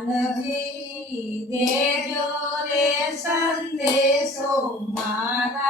હનુમાનજી દેજો રે સંદેશો મારા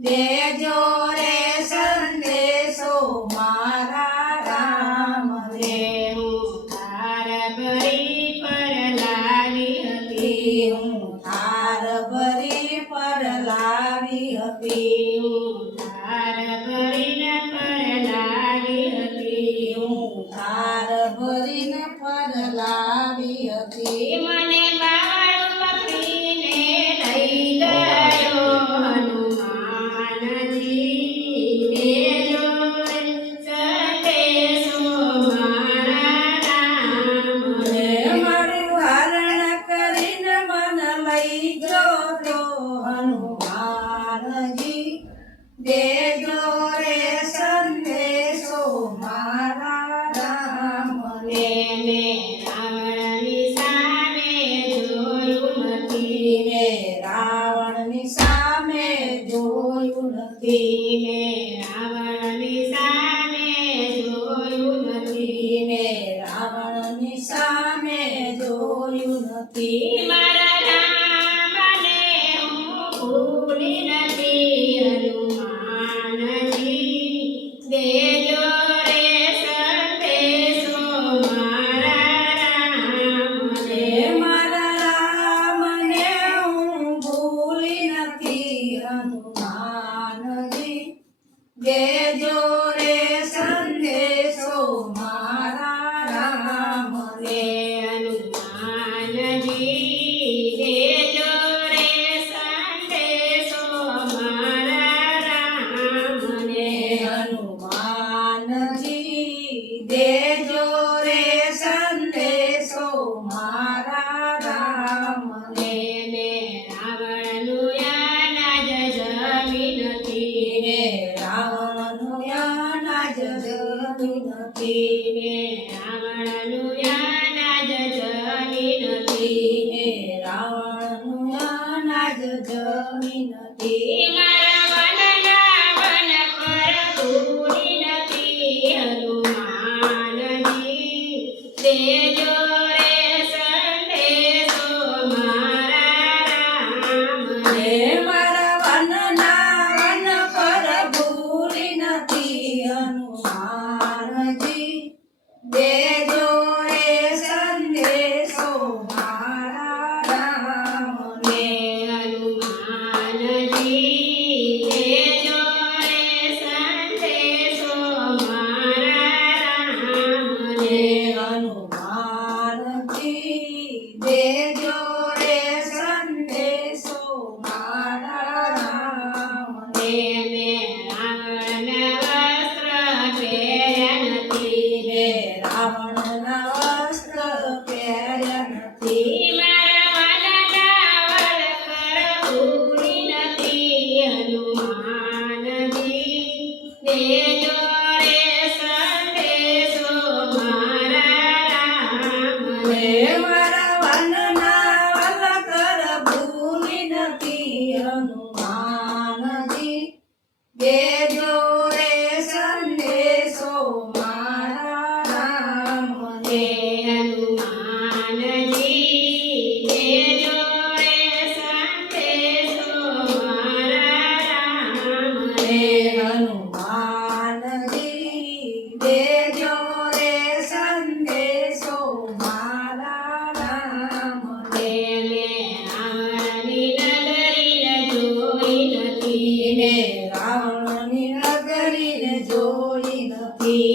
દેજો રે સંદેશો મારા રામ દેવું તાર લાવી હતી હું તાર પર લાવી હતી હું તાર બરીને પર લાવી હતી હું તાર બરીને પર લાવી હતી. Sim, થતું નથી હે રાવણનું અનાજ જમી નથી હે રાવણનું Yeah. ti.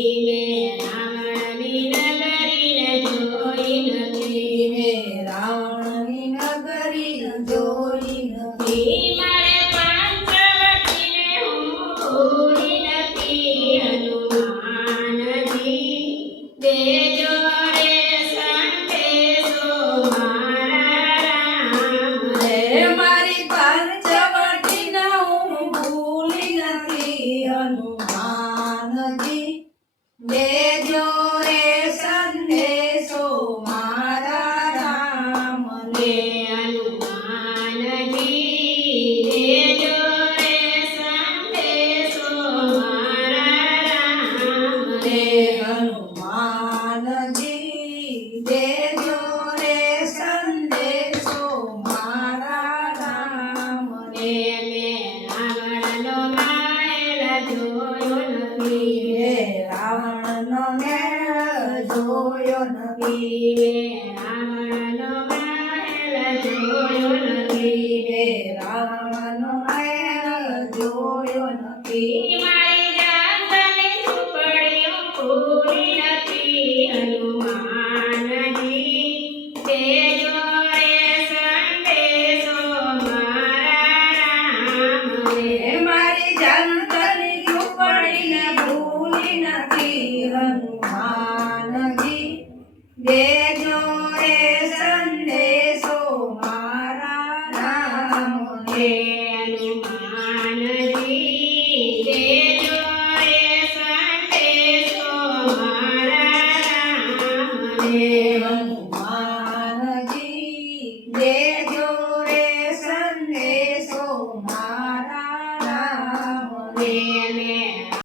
દેજો